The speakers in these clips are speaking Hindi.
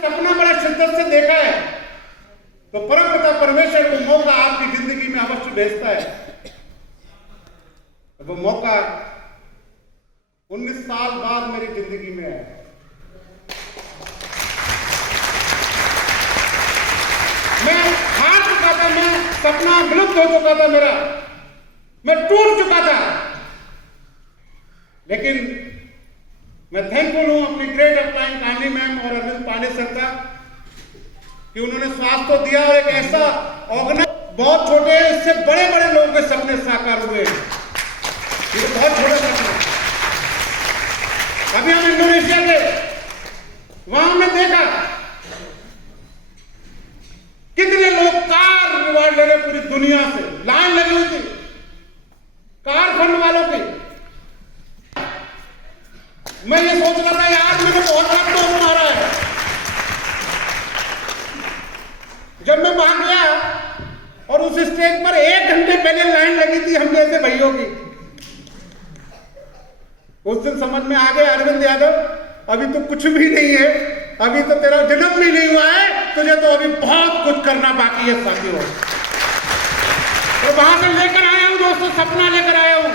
सपना बड़ा शिद्दत से देखा है तो परमपिता परमेश्वर को मौका आपकी जिंदगी में अवश्य भेजता है। वो मौका 19 साल बाद मेरी जिंदगी में आया। मैं हार चुका था, मैं सपना विलुप्त हो चुका था मेरा, मैं टूट चुका था, लेकिन मैं थैंकफुल हूं अपनी ग्रेट अपलाइन कहानी मैम और अरविंद पांडे सर का कि उन्होंने स्वास्थ्य तो दिया और एक ऐसा ऑर्गेनाइज, बहुत छोटे इससे बड़े बड़े लोगों के सपने साकार हुए। ये बहुत छोटे सपने। अभी हम इंडोनेशिया गए, वहां हमने देखा कितने लोग कार रिवार्ड ले रहे पूरी दुनिया से, लाइन लगी हुई थी कार फंड वालों की। मैं ये सोच रहा था यार मुझे बहुत बड़ा टोक मारा है। जब मैं वहां गया और उस स्टेज पर 1 घंटे पहले लाइन लगी थी हम जैसे भाइयों की, उस दिन समझ में आ गया अरविंद यादव अभी तो कुछ भी नहीं है, अभी तो तेरा जन्म भी नहीं हुआ है, तुझे तो अभी बहुत कुछ करना बाकी है साथियों। तो वहां से लेकर आया हूं दोस्तों, सपना लेकर आया हूं।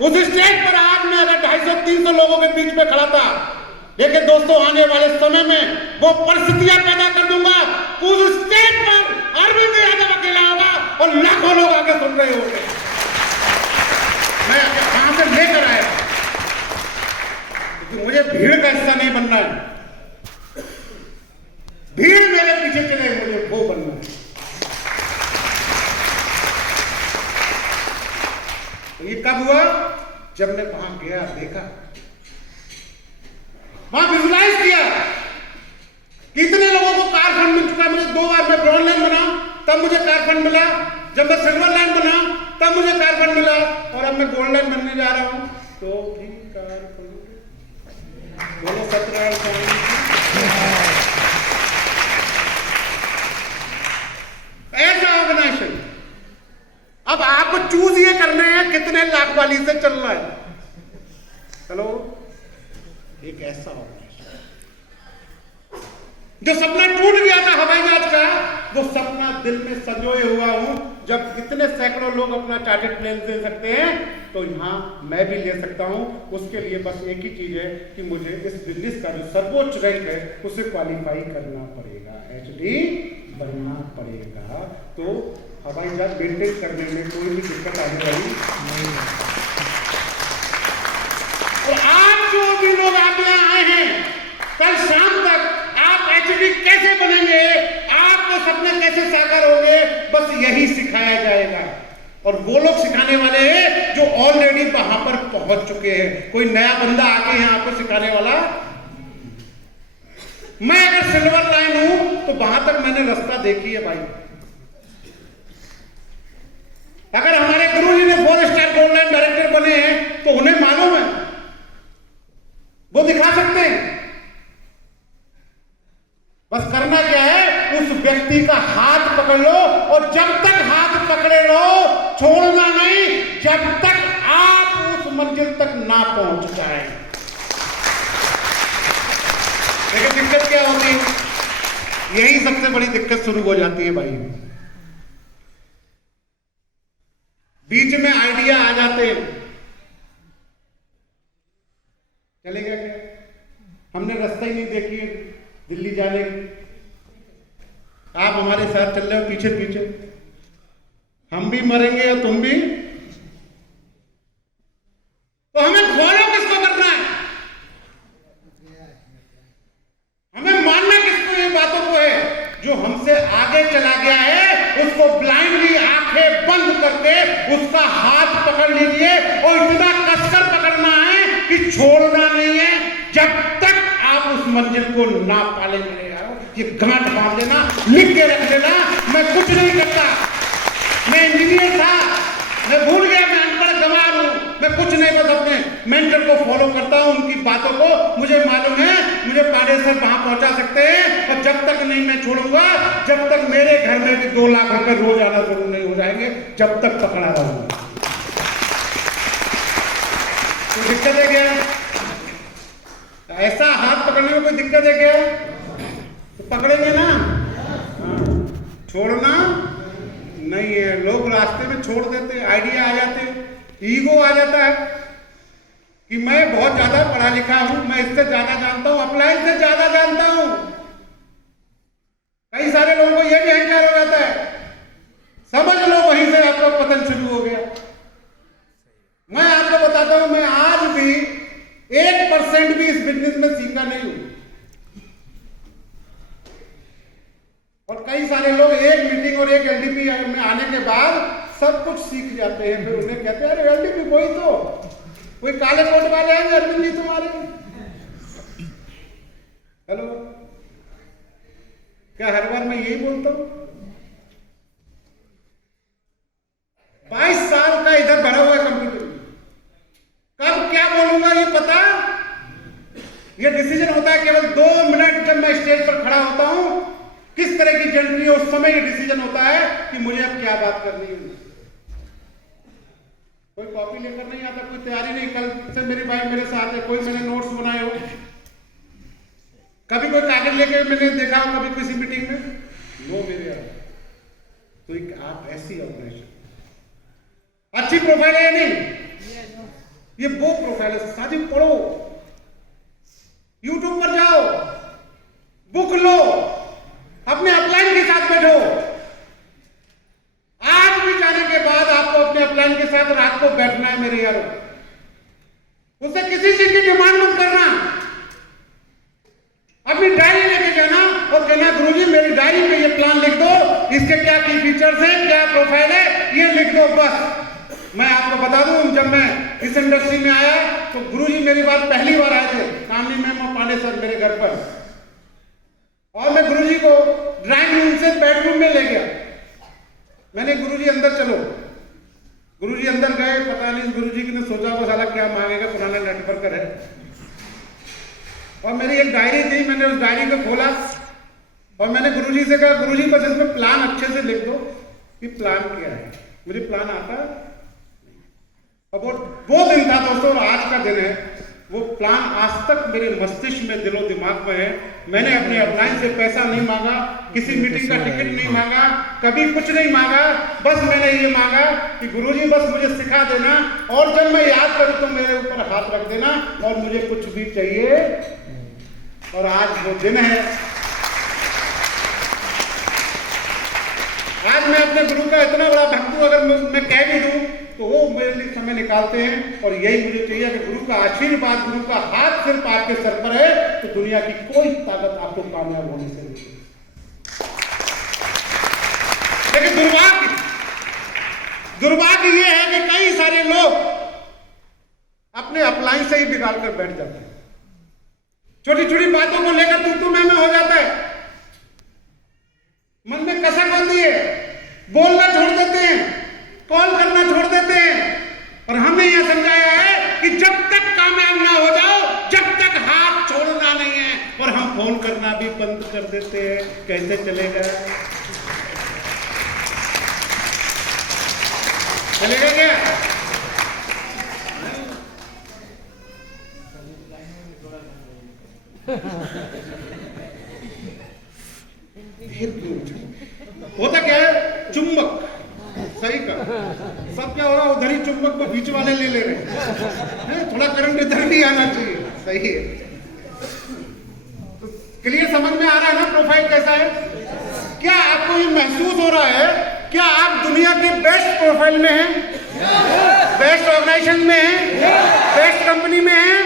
उस स्टेज पर आज मैं अगर 250-300 लोगों के बीच में खड़ा था, लेकिन दोस्तों आने वाले समय में वो परिस्थितियां पैदा कर दूंगा, उस स्टेज पर अरविंद यादव अकेला होगा और लाखों लोग आगे सुन रहे होंगे। मैं वहां से लेकर आया क्योंकि मुझे भीड़ का हिस्सा नहीं बनना है, भीड़ मेरे पीछे चले, मुझे वो बनना है। तो ये कब हुआ? जब मैं वहां गया, देखा, वहां विजुलाइज किया कि इतने लोगों को कार फंड मिल चुका है। मुझे 2 बार मैं ब्रॉन्ज लाइन बना तब मुझे कार फंड मिला, जब मैं सिल्वर लाइन बना तब मुझे कार फंड मिला, और अब मैं गोल्ड लाइन बनने जा रहा हूं तो भी कार फंड। बोलो सत्यनारायण स्वामी। ऐसा ऑर्गेनाइजेशन अब आपको चूज ये करने हैं कितने लाख वाली से चलना है। चलो एक ऐसा ऑर्गेनाइजेशन जो सपना टूट गया था हवाई जहाज का, वो सपना दिल में संजोए हुआ हूं। जब इतने सैकड़ों लोग अपना चार्टर्ड प्लेन दे सकते हैं तो यहां मैं भी ले सकता हूं। उसके लिए बस एक ही चीज है कि मुझे इस बिजनेस का जो सर्वोच्च रैंक है उसे क्वालिफाई करना पड़ेगा, एचडी बनना पड़ेगा। तो हवाई जहाज मेंटेन करने में कोई भी दिक्कत आने वाली नहीं है। और आप जो भी लोग आप यहाँ आए हैं, कल शाम तक आप एचडी कैसे बनेंगे, आपके सपने कैसे साकार होंगे, बस यही सिखाया जाएगा। और वो लोग सिखाने वाले हैं जो ऑलरेडी वहां पर पहुंच चुके हैं। कोई नया बंदा आके यहाँ आपको सिखाने वाला। मैं अगर सिल्वर लाइन हूं तो वहां तक मैंने रास्ता देखी है भाई। अगर हमारे गुरु जी ने 4 स्टार गोल्ड लाइन डायरेक्टर बने हैं तो उन्हें मालूम है, वो दिखा सकते हैं। बस करना क्या है, उस व्यक्ति का हाथ पकड़ लो, और जब तक हाथ पकड़े रहो छोड़ना नहीं, जब तक आप उस मंजिल तक ना पहुंच जाए। लेकिन दिक्कत क्या होती है, यही सबसे बड़ी दिक्कत शुरू हो जाती है भाई। बीच में आइडिया आ जाते हैं, चले गया क्या, हमने रास्ता ही नहीं देखी दिल्ली जाने की, आप हमारे साथ चल रहे हो पीछे पीछे, हम भी मरेंगे या तुम भी, तो हमें फॉलो किसको करना है, हमें मानना किसको ये बातों को है। जो हमसे आगे चला गया है उसको ब्लाइंडली आंखें बंद करके उसका हाथ पकड़ लीजिए, और इतना कसकर पकड़ना है कि छोड़ना नहीं है जब तक आप उस मंजिल को ना पाले। मेरे यार ये गांठ बांध लेना, लिख के रख लेना। मैं कुछ नहीं करता, मैं इंजीनियर था, मैं भूल गया, मैं अनपढ़ गंवार हूं, मैं कुछ नहीं, बस अपने मेंटर को फॉलो करता हूं, उनकी बातों को। मुझे मालूम है मुझे पांडे सर वहां पहुंचा सकते हैं, और जब तक नहीं मैं छोड़ूंगा, जब तक मेरे घर में भी 2 लाख रुपए रोज आना शुरू नहीं हो जाएंगे, जब तक पकड़ा रहूंगा। तो दिक्कत है क्या? ऐसा हाथ पकड़ने में कोई दिक्कत है क्या? तो पकड़ेंगे ना। छोड़ना नहीं है। लोग रास्ते में छोड़ देते, आइडिया आ जाते, ईगो आ जाता है कि मैं बहुत ज्यादा पढ़ा लिखा हूं, मैं इससे ज्यादा जानता हूं, अप्लायंस से ज्यादा जानता हूं। कई सारे लोगों को यह भी अहंकार हो जाता है। समझ लो वहीं से आपका पतन शुरू हो गया। मैं आपको बताता हूं, मैं आज भी 1% भी इस बिजनेस में सीखा नहीं हूं। और कई सारे लोग एक मीटिंग और एक एलडीपी में आने के बाद सब कुछ सीख जाते हैं। फिर उन्हें कहते हैं अरे एलडीपी कोई तो, कोई काले कोट वाले आएंगे अरविंद जी तुम्हारे। हेलो, क्या हर बार मैं यही बोलता हूं? 22 साल का इधर बढ़ा हुआ है कंप्यूटर में, कब क्या बोलूंगा ये पता। ये डिसीजन होता है केवल 2 मिनट जब मैं स्टेज पर खड़ा होता हूं, किस तरह की जल्दी है उस समय ये डिसीजन होता है कि मुझे अब क्या बात करनी है। कोई कॉपी लेकर नहीं आता, कोई तैयारी नहीं। कल से मेरी भाई मेरे साथ है, कोई मैंने नोट्स बनाए हो, कभी कोई कागज लेके मैंने देखा हो कभी किसी मीटिंग में? नो मेरे यार। तो आप ऐसी ऑर्गेनाइजेशन, अच्छी प्रोफाइल है या नहीं? ये वो प्रोफाइल है। साजिद पढ़ो, यूट्यूब पर जाओ, बुक लो, अपने अपलाइन के साथ बैठो। आज भी जाने के बाद आपको अपने अपलाइन के साथ रात को बैठना है मेरे यारों। उससे किसी चीज की डिमांड मत करना। अपनी डायरी लेके जाना और कहना गुरुजी मेरी डायरी में ये प्लान लिख दो, इसके क्या की फीचर्स है, क्या प्रोफाइल है, ये लिख दो बस। मैं आपको बता दूं, जब मैं इस इंडस्ट्री में आया तो गुरुजी मेरी बात पहली बार आए थे, कामनी मैम और पांडे सर मेरे घर पर, और मैं गुरुजी को ड्राइंग रूम से बेडरूम में ले गया। मैंने गुरुजी अंदर चलो, गुरुजी अंदर गए। पता नहीं गुरुजी ने सोचा वो साला क्या मांगेगा, पुराना नेटवर्कर है। और मेरी एक डायरी थी, मैंने उस डायरी को खोला और मैंने गुरुजी से कहा गुरुजी बस इसमें प्लान अच्छे से लिख दो कि प्लान क्या है। मुझे प्लान आता। और वो दिन था दोस्तों, और आज का दिन है। वो प्लान आज तक मेरे मस्तिष्क में, दिलो दिमाग में है। मैंने अपने अपलाइन से पैसा नहीं मांगा, किसी मीटिंग का टिकट नहीं मांगा, कभी कुछ नहीं मांगा। बस मैंने ये मांगा कि गुरुजी बस मुझे सिखा देना, और जब मैं याद करूं तो मेरे ऊपर हाथ रख देना, और मुझे कुछ भी चाहिए। और आज वो दिन है। आज मैं अपने गुरु का इतना बड़ा भक्त हूं, अगर मैं कह भी दूं तो वो मेरे लिए समय निकालते हैं। और यही मुझे चाहिए कि गुरु का आशीर्वाद, गुरु का हाथ सिर्फ आपके सर पर है तो दुनिया की कोई ताकत आपको कामयाब होने से नहीं। लेकिन दुर्भाग्य ये है कि कई सारे लोग अपने अपलाइन से ही बिगाड़ कर बैठ जाते हैं। छोटी छोटी बातों को लेकर तू मैं हो जाता है, मन में कसक होती है, बोलना छोड़ देते हैं, कॉल करना छोड़ देते हैं। और हमने यह समझाया है कि जब तक कामयाब ना हो जाओ, जब तक हाथ छोड़ना नहीं है। और हम फोन करना भी बंद कर देते हैं। कैसे चलेगा? चलेगा क्या? होता क्या है? चुंबक, सही का सब क्या हो रहा है, उधर ही चुंबक में बीच वाले ले रहे हैं। थोड़ा करंट इधर भी आना चाहिए। सही है। तो क्लियर समझ में आ रहा है ना प्रोफाइल कैसा है? क्या आपको ये महसूस हो रहा है? क्या आप दुनिया की बेस्ट प्रोफाइल में हैं, बेस्ट ऑर्गेनाइजेशन में हैं, बेस्ट कंपनी में हैं?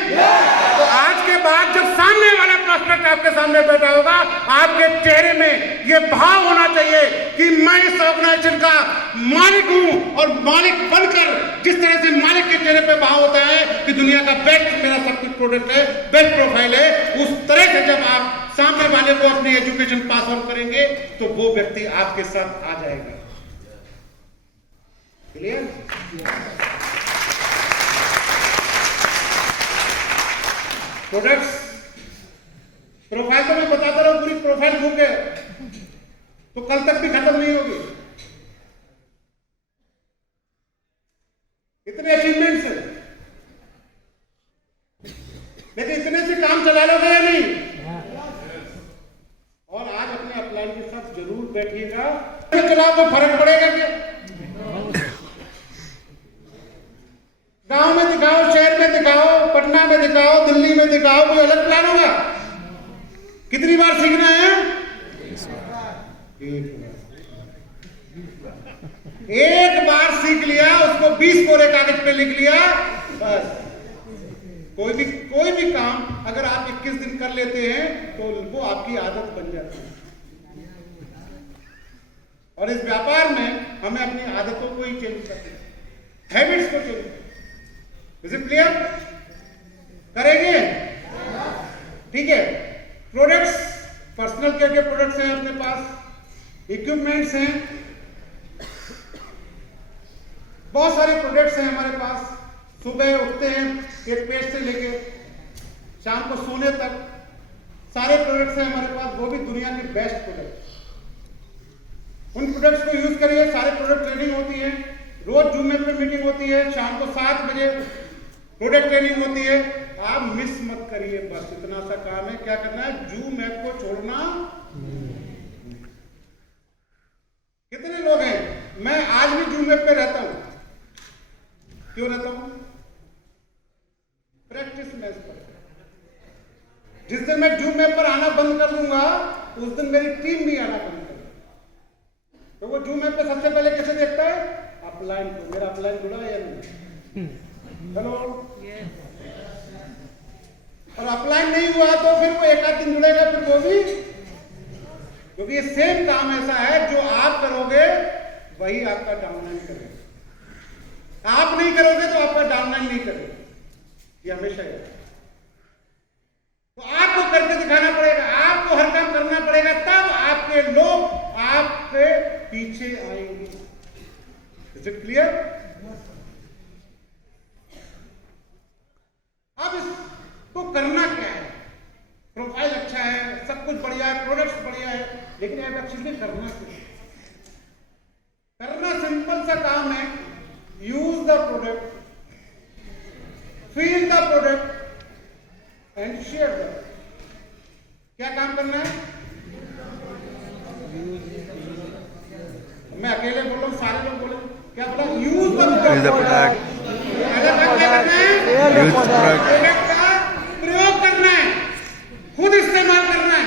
तो आज के बाद जब सामने वाला प्रोस्पेक्ट आपके सामने बैठा होगा, आपके चेहरे में ये भाव होना चाहिए कि मैं इस ऑर्गेनाइजेशन का मालिक हूं। और मालिक बनकर जिस तरह से मालिक के चेहरे पे भाव होता है कि दुनिया का बेस्ट मेरा सब कुछ प्रोडक्ट है, बेस्ट प्रोफाइल है, उस तरह से जब आप सामने वाले को अपनी एजुकेशन पास ऑन करेंगे तो वो व्यक्ति आपके साथ आ जाएगा। क्लियर? प्रोडक्ट्स, प्रोफाइल तो मैं बताता रहा हूं, पूरी प्रोफाइल बुक है तो कल तक भी खत्म नहीं होगी। इतने अचीवमेंट्स हैं, लेकिन इतने से काम चला बैठिएगा, चलाओ तो फर्क पड़ेगा क्या? गांव में दिखाओ, शहर में दिखाओ, पटना में दिखाओ, दिल्ली में दिखाओ, कोई अलग प्लान होगा? कितनी बार सीखना है? एक बार सीख लिया, उसको 20 कोरे कागज पे लिख लिया, बस। कोई भी काम अगर आप 21 दिन कर लेते हैं तो वो आपकी आदत बन जाती है। और इस व्यापार में हमें अपनी आदतों को ही चेंज करना है, हैबिट्स को चेंज करना। Is it clear? करेंगे? ठीक है। प्रोडक्ट्स, पर्सनल केयर के प्रोडक्ट्स हैं अपने पास, इक्विपमेंट्स हैं, बहुत सारे प्रोडक्ट्स हैं हमारे पास। सुबह उठते हैं एक पेस्ट से लेके शाम को सोने तक सारे प्रोडक्ट्स हैं हमारे पास, वो भी दुनिया के बेस्ट प्रोडक्ट्स। उन प्रोडक्ट्स को यूज करिए। सारे प्रोडक्ट ट्रेनिंग होती है, रोज जूम ऐप पे मीटिंग होती है, शाम को 7 बजे प्रोडक्ट ट्रेनिंग होती है। आप मिस मत करिए, बस इतना सा काम है। क्या करना है? जूम ऐप को छोड़ना। कितने लोग हैं? मैं आज भी जूम ऐप पे रहता हूं। क्यों रहता हूं? प्रैक्टिस मैच पर। जिस दिन मैं जूम ऐप पर आना बंद कर दूंगा उस दिन मेरी टीम भी आना बंद कर देगी। तो वो जूम ऐप पे सबसे पहले कैसे देखता है? अपलाइन को। मेरा अपलाइन जुड़ा है या नहीं? हेलो। और अपलाइन नहीं हुआ तो फिर वो एक आध दिन जुड़ेगा, फिर वो भी, क्योंकि ये सेम काम ऐसा है जो आप करोगे वही आपका डाउनलाइन करेगा। आप नहीं करोगे तो आपका डाउनलाइन नहीं करेगा। ये हमेशा है। तो आपको करके दिखाना पड़ेगा, आपको हर काम करना पड़ेगा, तब आपके लोग आपके पीछे आएंगे। Is it clear? अब इसको करना क्या है? प्रोफाइल अच्छा है, सब कुछ बढ़िया है, प्रोडक्ट्स बढ़िया है, लेकिन अब एक्चुअली करना क्या है? करना सिंपल सा काम है। Use the product, feel the product and share the. क्या काम करना है? मैं अकेले बोल रहा हूं, सारे लोग बोले क्या बोला? Use the product. प्रोडक्ट का प्रयोग करना है, खुद इस्तेमाल करना है।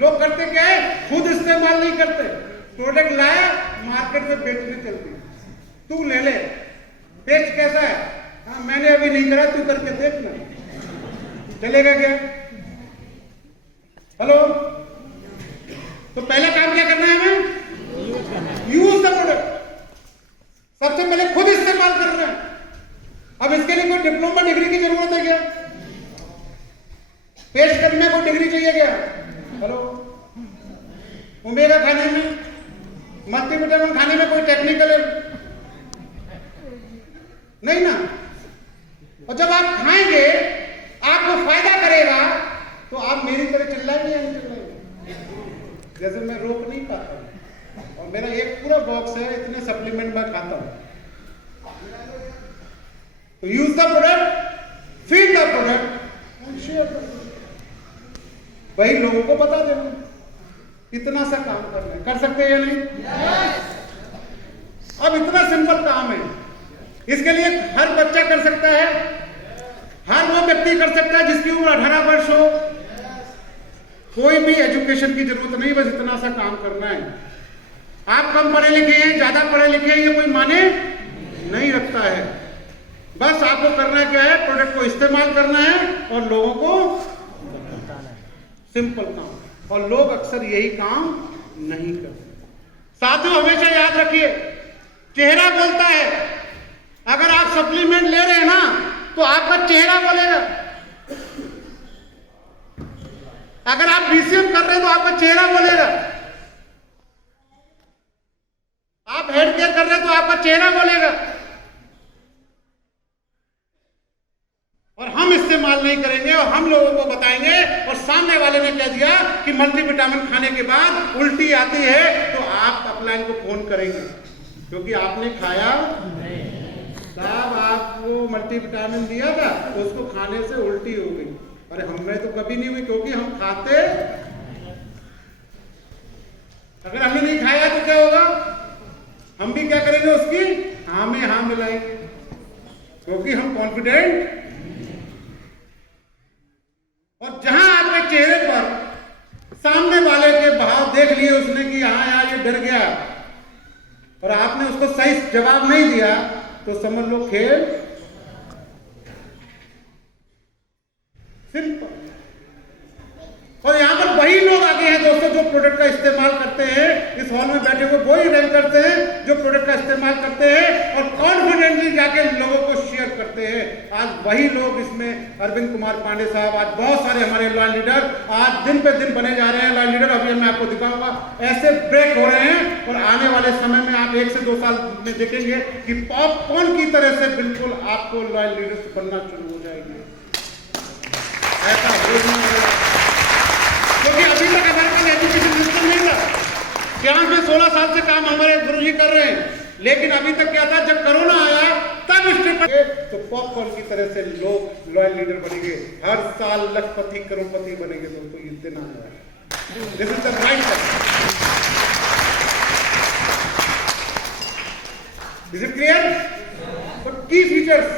लोग करते क्या है? खुद इस्तेमाल नहीं करते। प्रोडक्ट लाए, मार्केट में बेचने चलते, तू ले ले, पेस्ट कैसा है? हाँ मैंने अभी नहीं करा, तू करके देखना, चलेगा क्या? हेलो। तो पहला काम क्या करना है हमें? Use the product. सबसे पहले खुद इस्तेमाल करना है। अब इसके लिए कोई डिप्लोमा डिग्री की जरूरत है क्या? पेस्ट करने को डिग्री चाहिए क्या? हेलो। ओमेगा खाने में, मल्टीविटामिन खाने में कोई टेक्निकल नहीं ना। और जब आप खाएंगे आपको फायदा करेगा तो आप मेरी तरह चिल्लाएंगे या नहीं चिल्लाएंगे? जैसे मैं रोक नहीं पाता और मेरा एक पूरा बॉक्स है, इतने सप्लीमेंट मैं खाता हूं। तो use the product, feel the product and share the product. वही लोगों को बता देना। इतना सा काम करना है। कर सकते हैं या नहीं? अब इतना सिंपल काम है, इसके लिए हर बच्चा कर सकता है, हर वो व्यक्ति कर सकता है जिसकी उम्र 18 वर्ष हो। कोई भी एजुकेशन की जरूरत नहीं, बस इतना सा काम करना है। आप कम पढ़े लिखे हैं, ज्यादा पढ़े लिखे हैं, ये कोई माने नहीं रखता है। बस आपको करना क्या है? प्रोडक्ट को इस्तेमाल करना है और लोगों को सिंपल काम। और लोग अक्सर यही काम नहीं करते। साथियों हमेशा याद रखिए, चेहरा बोलता है। अगर आप सप्लीमेंट ले रहे हैं ना तो आपका चेहरा बोलेगा। अगर आप बीसीएम कर रहे हैं तो आपका चेहरा बोलेगा। आप हेड केयर कर रहे हैं तो आपका चेहरा बोलेगा। और हम इस्तेमाल नहीं करेंगे और हम लोगों को बताएंगे और सामने वाले ने कह दिया कि मल्टीविटामिन खाने के बाद उल्टी आती है तो आप अपलाइन को फोन करेंगे क्योंकि आपने खाया साहब, आपको मल्टीविटामिन दिया था, उसको खाने से उल्टी हो गई। अरे हमें तो कभी नहीं हुई क्योंकि हम खाते, अगर हमने नहीं करेंगे उसकी हाँ में हाँ मिलाएंगे, क्योंकि हम कॉन्फिडेंट। और जहां आपके चेहरे पर सामने वाले के भाव देख लिए उसने कि हाँ यार ये डर गया, और आपने उसको सही जवाब नहीं दिया, तो समझ लो खेल सिंपल। और यहां पर वही लोग आगे हैं दोस्तों जो प्रोडक्ट का इस्तेमाल करते हैं, इस हॉल में बैठे हुए वही रैंक करते हैं जो प्रोडक्ट का इस्तेमाल करते हैं और कॉन्फिडेंटली जाके लोगों को शेयर करते हैं। आज वही लोग, इसमें अरविंद कुमार पांडे साहब, आज बहुत सारे हमारे लॉयल लीडर आज दिन पे दिन बने जा रहे हैं लॉयल लीडर। अभी मैं आपको दिखाऊंगा, ऐसे ब्रेक हो रहे हैं और आने वाले समय में आप 1 से 2 साल में देखेंगे कि पॉपकॉर्न की तरह से बिल्कुल आपको लॉयल लीडर्स बनना शुरू हो जाएंगे। ऐसा हो, क्योंकि अभी तक हमारे पास एजुकेशन सिस्टम नहीं था। यहाँ में 16 साल से काम हमारे गुरुजी कर रहे हैं, लेकिन अभी तक क्या था, जब कोरोना आया तब स्टेप तो पॉपकॉर्न की तरह से लोग लॉयल लीडर बनेंगे, हर साल लखपति करोड़पति बनेंगे दोस्तों। ये दिन आ रहा है, this is the right time. Is it clear? तो की फीचर्स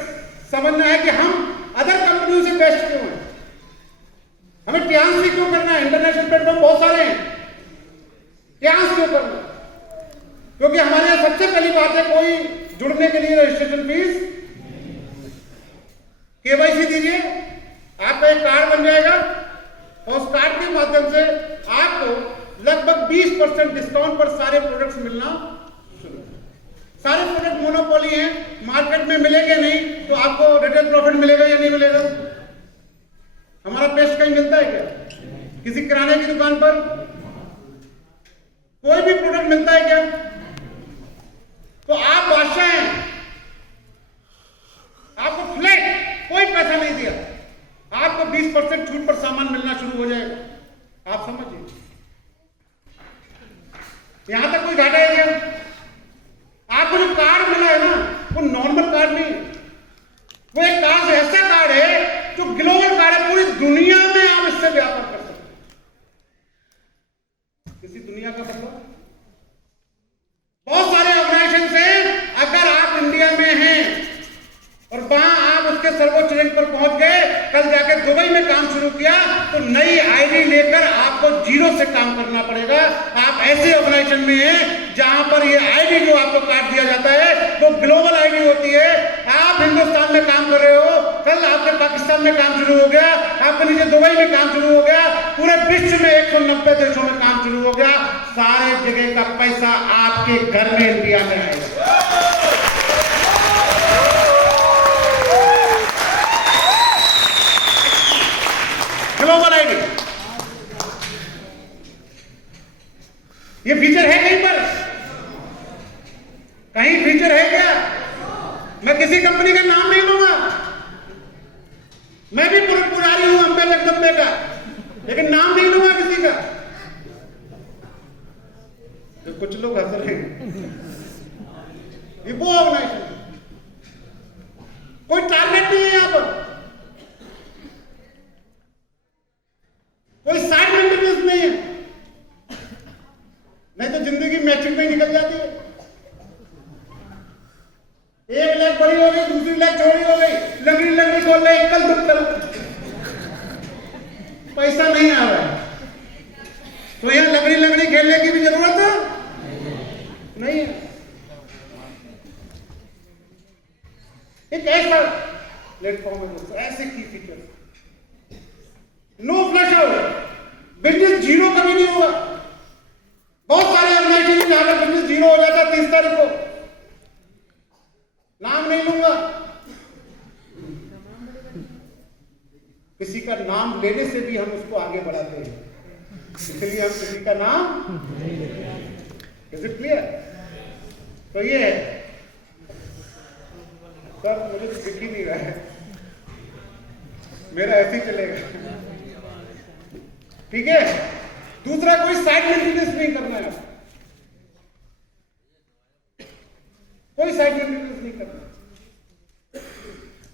समझना है कि हम अदर कंपनियों से बेस्ट क्यों हैं, हमें ट्रांस क्यों करना है। इंटरनेशनल प्लेटफॉर्म बहुत सारे हैं, ट्रांस क्यों करना है? क्योंकि हमारे यहाँ सबसे पहली बात है, कोई जुड़ने के लिए रजिस्ट्रेशन फीस, केवाईसी दीजिए, आपका एक कार्ड बन जाएगा और उस कार्ड के माध्यम से आपको लगभग 20% डिस्काउंट पर सारे प्रोडक्ट्स मिलना शुरू। सारे प्रोडक्ट मोनोपोली हैं, मार्केट में मिलेंगे नहीं, तो आपको रिटेल प्रॉफिट मिलेगा या नहीं मिलेगा? हमारा पेस्ट कहीं मिलता है क्या? किसी किराने की दुकान पर कोई भी प्रोडक्ट मिलता है क्या? तो आप बादशाह हैं, आपको फ्लैट कोई पैसा नहीं दिया, आपको 20% छूट पर सामान मिलना शुरू हो जाएगा। आप समझिए, यहां तक कोई घाटा है क्या? आपको जो कार्ड मिला है ना, वो नॉर्मल कार्ड नहीं, वो एक कार्ड, ऐसा कार्ड है जो ग्लोबल कार्ड है, पूरी दुनिया में आप इससे व्यापार कर सकते हैं। किसी दुनिया का मतलब, बहुत सारे ऑर्गेनाइजेशन हैं, अगर आप इंडिया में हैं और वहां आप उसके सर्वोच्च रैंक पर पहुंच गए, कल जाके दुबई में काम शुरू किया, तो नई आईडी लेकर आपको जीरो से काम करना पड़ेगा। आप ऐसे ऑर्गेनाइजेशन में हैं जहां पर ये आईडी जो आपको कार्ड दिया जाता है वो ग्लोबल आईडी होती है। आप हिंदुस्तान में काम कर रहे हो, कल आपके पाकिस्तान में काम शुरू हो गया, आपके नीचे दुबई में काम शुरू हो गया, पूरे विश्व में 190 देशों में काम शुरू हो गया, सारे जगह का पैसा आपके घर में इंडिया में आएगा। ग्लोबल आईडी, ये फीचर है कहीं पर? कहीं फीचर है क्या? मैं किसी कंपनी का नाम नहीं लूंगा, मैं भी पुजारी हूं अंबे जगदम्बे का, लेकिन नाम नहीं लूंगा किसी का। तो कुछ लोग हंस रहे हैं, ये वो ऑर्गेनाइजेशन, कोई टारगेट नहीं है यहां पर, कोई साइड मेंटेनेंस नहीं है, नहीं तो जिंदगी मैचिंग में निकल जाती है। एक लेग बड़ी हो गई, दूसरी लेग छोटी हो गई, लंगड़ी लंगड़ी खोल रही, कल दुख करो, पैसा नहीं आ रहा है, तो यहां लंगड़ी लंगड़ी खेलने की भी जरूरत है नहीं है। एक ऐसा प्लेटफॉर्म है दोस्तों, ऐसे की feature, no flush out, business zero कभी नहीं होगा। बहुत सारे ऑर्गेनाइजेशन जहां पर बिजनेस जीरो हो जाता है 30 तारीख को, नाम नहीं लूंगा, किसी का नाम लेने से भी हम उसको आगे बढ़ाते हैं, इसलिए हम किसी का नाम, इज इट क्लियर? तो ये है सर, मुझे दिख ही नहीं रहा है, मेरा ऐसे ही चलेगा, ठीक है? दूसरा, कोई साइड मेंटेनेंस नहीं करना है, कोई साइड मेंटेनेंस नहीं करना,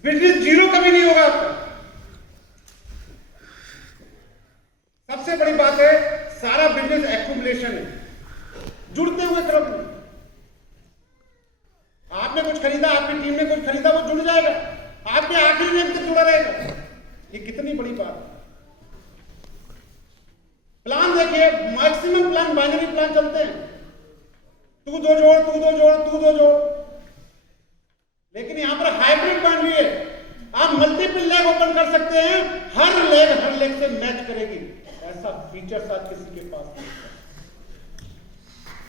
बिजनेस जीरो कभी नहीं होगा आपका। सबसे बड़ी बात है, सारा बिजनेस एक्यूमुलेशन है, जुड़ते हुए क्रम में। आपने कुछ खरीदा, आपकी टीम ने कुछ खरीदा, वो जुड़ जाएगा, आपके आखिरी में तक जुड़ा रहेगा। ये कितनी बड़ी बात है। प्लान देखिए, मैक्सिमम प्लान बाइनरी प्लान चलते हैं, तू दो जोड़, तू दो जोड़, तू दो जोड़। लेकिन यहां पर हाइब्रिड प्लान भी है, आप मल्टीपल लेग ओपन कर सकते हैं, हर लेग से मैच करेगी। ऐसा फीचर्स आज किसी के पास नहीं है।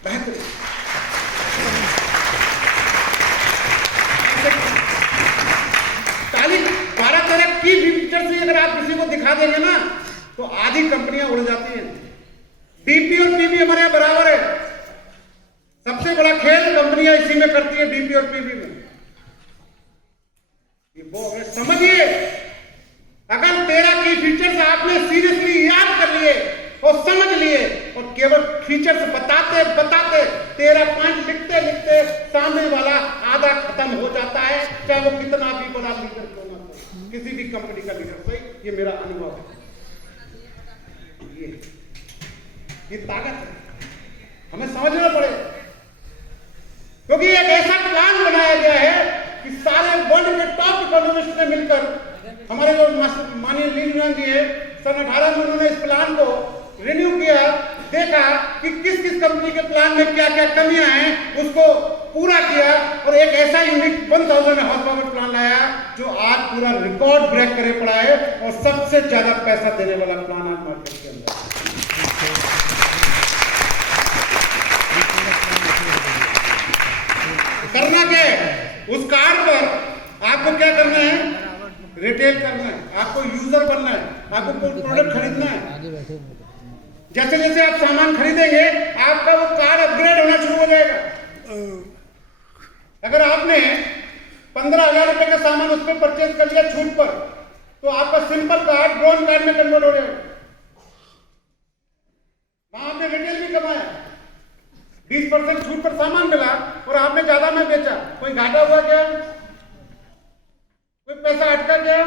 बेहतरीन ताली 12-13 की फीचर्स ही अगर आप किसी को दिखा देंगे ना तो आधी कंपनियां उड़ जाती हैं। डीपी और पीबी हमारे यहां बराबर है, सबसे बड़ा खेल कंपनियां इसी में करती है, डीपी और पीबी में। वो समझिए, अगर 13 की फीचर्स आपने सीरियसली याद कर लिए और समझ लिए और केवल फीचर्स बताते बताते 13 पॉइंट लिखते लिखते सामने वाला आधा खत्म हो जाता है, चाहे वो कितना भी बड़ा लीडर क्यों ना हो, किसी भी कंपनी का लीडर। सही, ये मेरा अनुभव है। ये ताकत है, हमें समझना पड़ेगा, क्योंकि एक ऐसा प्लान बनाया गया है कि सारे वर्ल्ड के टॉप इकोनॉमिस्ट ने मिलकर, हमारे जो माननीय ली जुआन जी है, सन 18 में उन्होंने इस प्लान को रिन्यू किया, देखा कि किस किस कंपनी के प्लान में क्या क्या कमियां हैं, उसको पूरा किया और एक ऐसा यूनिक 1000 हॉर्स पावर प्लान लाया जो आज पूरा रिकॉर्ड ब्रेक करे पड़ा है और सबसे ज्यादा पैसा देने वाला प्लान आज मार्केट के अंदर। करना क्या है, उस कार्ड पर आपको क्या करना है, रिटेल करना है, आपको यूजर बनना है, आपको कोई प्रोडक्ट खरीदना है। जैसे जैसे आप सामान खरीदेंगे आपका वो कार्ड अपग्रेड होना शुरू हो जाएगा। अगर आपने 15,000 रुपए का सामान उस पर परचेज कर लिया छूट पर, तो आपका सिंपल कार्ड ड्रोन कार्ड में कन्वर्ट हो जाएगा। वहां आपने रिटेल भी कमाया, 20% छूट पर सामान मिला और आपने ज्यादा में बेचा, कोई घाटा हुआ क्या, कोई पैसा अटका क्या,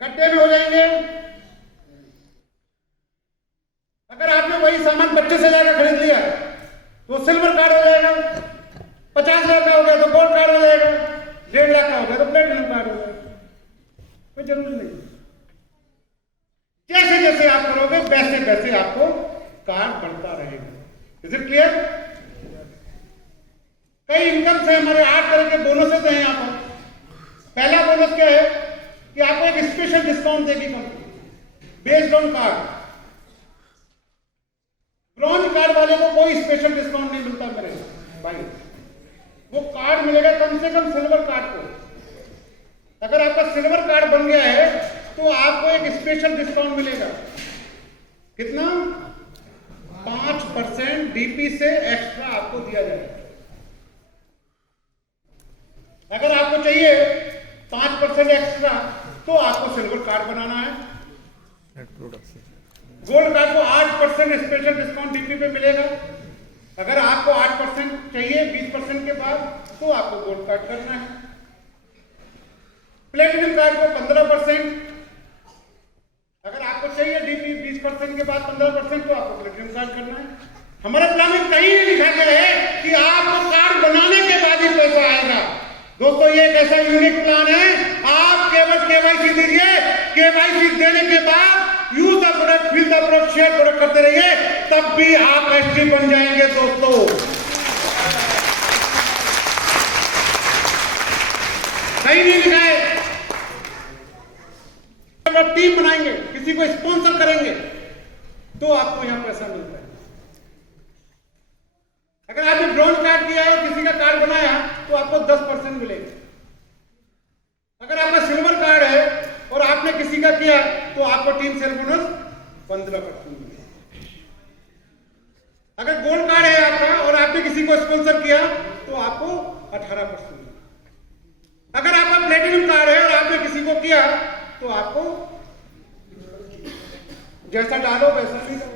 गड्ढे में हो जाएंगे। अगर आपने वही सामान 25,000 का खरीद लिया तो सिल्वर कार्ड हो जाएगा, 50,000 का हो गया तो गोल्ड कार्ड हो जाएगा, 1.5 लाख का हो गया तो प्लेटिनम कार्ड हो जाएगा। कोई जरूरी नहीं, जैसे जैसे आप करोगे वैसे वैसे आपको कार्ड बढ़ता रहेगा। Is it clear? कई इनकम से हमारे 8 तरह के बोनसेस हैं यहां पर। पहला बोनस क्या है कि आपको एक स्पेशल डिस्काउंट देगी company based on card. Bronze card वाले को कोई स्पेशल डिस्काउंट नहीं मिलता मेरे भाई, वो कार्ड मिलेगा कम से कम सिल्वर कार्ड को। अगर आपका सिल्वर कार्ड बन गया है तो आपको एक स्पेशल डिस्काउंट मिलेगा। कितना? 5% डीपी से एक्स्ट्रा आपको दिया जाएगा। अगर आपको चाहिए 5% एक्स्ट्रा तो आपको सिल्वर कार्ड बनाना है। गोल्ड कार्ड को 8% स्पेशल डिस्काउंट डीपी पे मिलेगा। अगर आपको 8% चाहिए 20% के बाद तो आपको गोल्ड कार्ड करना है। प्लेटिनम कार्ड को 15%, अगर आपको चाहिए डीपी 20% के बाद 15% तो आपको प्लेटिनम कार्ड करना है। हमारे प्लान में कहीं नहीं लिखा गया है कि आपको कार्ड बनाने के बाद ही पैसा आएगा। दोस्तों ये एक ऐसा यूनिक प्लान है, आप केवल केवाईसी दीजिए, केवाईसी देने के बाद use the product, feel the product, share product करते रहिए, तब भी आप एसटी बन जाएंगे। दोस्तों कहीं नहीं लिखा है। जब टीम बनाएंगे, किसी को स्पॉन्सर करेंगे तो आपको यहां पैसा मिलता है। अगर आपने ब्रॉन्ज कार्ड किया है, किसी का कार्ड बनाया तो आपको 10% मिलेगा। अगर आपका सिल्वर कार्ड है और आपने किसी का किया तो आपको टीम सेल बोनस 15% मिलेगा। अगर गोल्ड कार्ड है आपका और आपने किसी को स्पॉन्सर किया तो आपको 18% मिलेगा। अगर आपका प्लेटिनम कार्ड है और आपने किसी को किया तो आपको जैसा डालो वैसा नहीं डालो।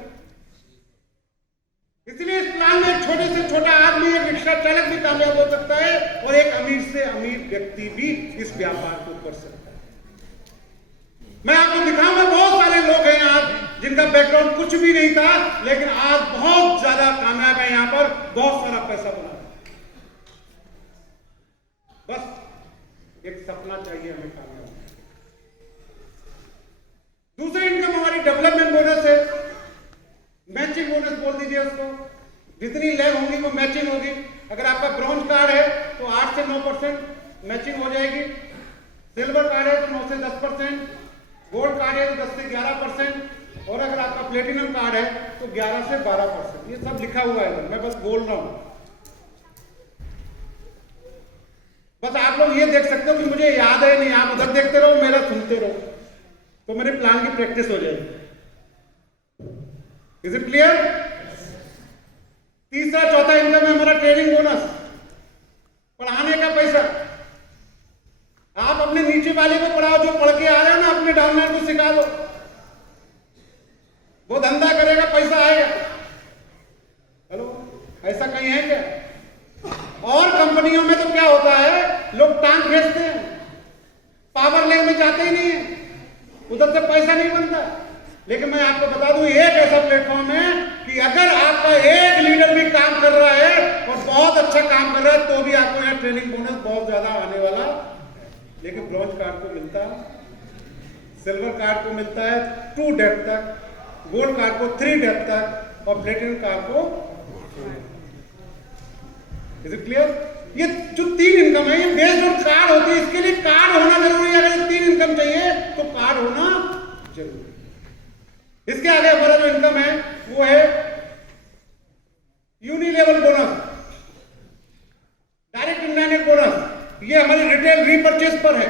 इसलिए इस प्लान में एक छोटे से छोटा आदमी, एक रिक्शा चालक भी कामयाब हो सकता है और एक अमीर से अमीर व्यक्ति भी इस व्यापार को कर सकता है। मैं आपको दिखाऊंगा, बहुत सारे लोग हैं आज जिनका बैकग्राउंड कुछ भी नहीं था, लेकिन आज बहुत ज्यादा कामयाब है, यहां पर बहुत सारा पैसा बना। बस एक सपना चाहिए हमें कामयाब। दूसरी इनकम हमारी डेवलपमेंट बोनस है, मैचिंग बोनस बोल दीजिए उसको। जितनी लैब होंगी वो मैचिंग होगी। अगर आपका ब्रॉन्ज कार्ड है तो 8 से 9% मैचिंग हो जाएगी। सिल्वर कार्ड है तो 9 से 10%, गोल्ड कार्ड है तो 10 से 11%, और अगर आपका प्लेटिनम कार्ड है तो 11 से 12%। ये सब लिखा हुआ है, मैं बस बोल रहा हूं। बस आप लोग ये देख सकते हो कि मुझे याद है नहीं, आप उधर देखते रहो, मेरा सुनते रहो, तो मेरे प्लान की प्रैक्टिस हो जाएगी। Is it clear? तीसरा चौथा इनकम है हमारा ट्रेनिंग बोनस, पढ़ाने का पैसा। आप अपने नीचे वाले को पढ़ाओ, जो पढ़ के आ रहे हो ना, अपने डाउनलाइन को सिखा दो, वो धंधा करेगा, पैसा आएगा। हेलो, ऐसा कहीं है क्या? और कंपनियों में तो क्या होता है, लोग टांग खींचते हैं, पावर लेग में जाते ही नहीं है, उधर से पैसा नहीं बनता। लेकिन मैं आपको बता दूं, एक ऐसा प्लेटफॉर्म है कि अगर आपका एक लीडर भी काम कर रहा है और बहुत अच्छा काम कर रहा है, तो भी आपको यहाँ ट्रेनिंग बोनस बहुत ज्यादा आने वाला है। लेकिन ब्रॉन्ज कार्ड को मिलता है, सिल्वर कार्ड को मिलता है 2 डेप्थ तक, गोल्ड कार्ड को 3 डेप्थ तक, और प्लेटिनम कार्ड को। Is it clear? ये जो 3 इनकम है, ये बेस्ड ऑन कार्ड होती है। इसके लिए कार्ड होना जरूरी है। अगर 3 इनकम चाहिए तो कार्ड होना जरूरी है। इसके आगे हमारा जो इनकम है वो है यूनिलेवल बोनस, डायरेक्ट इनडायरेक्ट बोनस। ये हमारी रिटेल रीपरचेज पर है।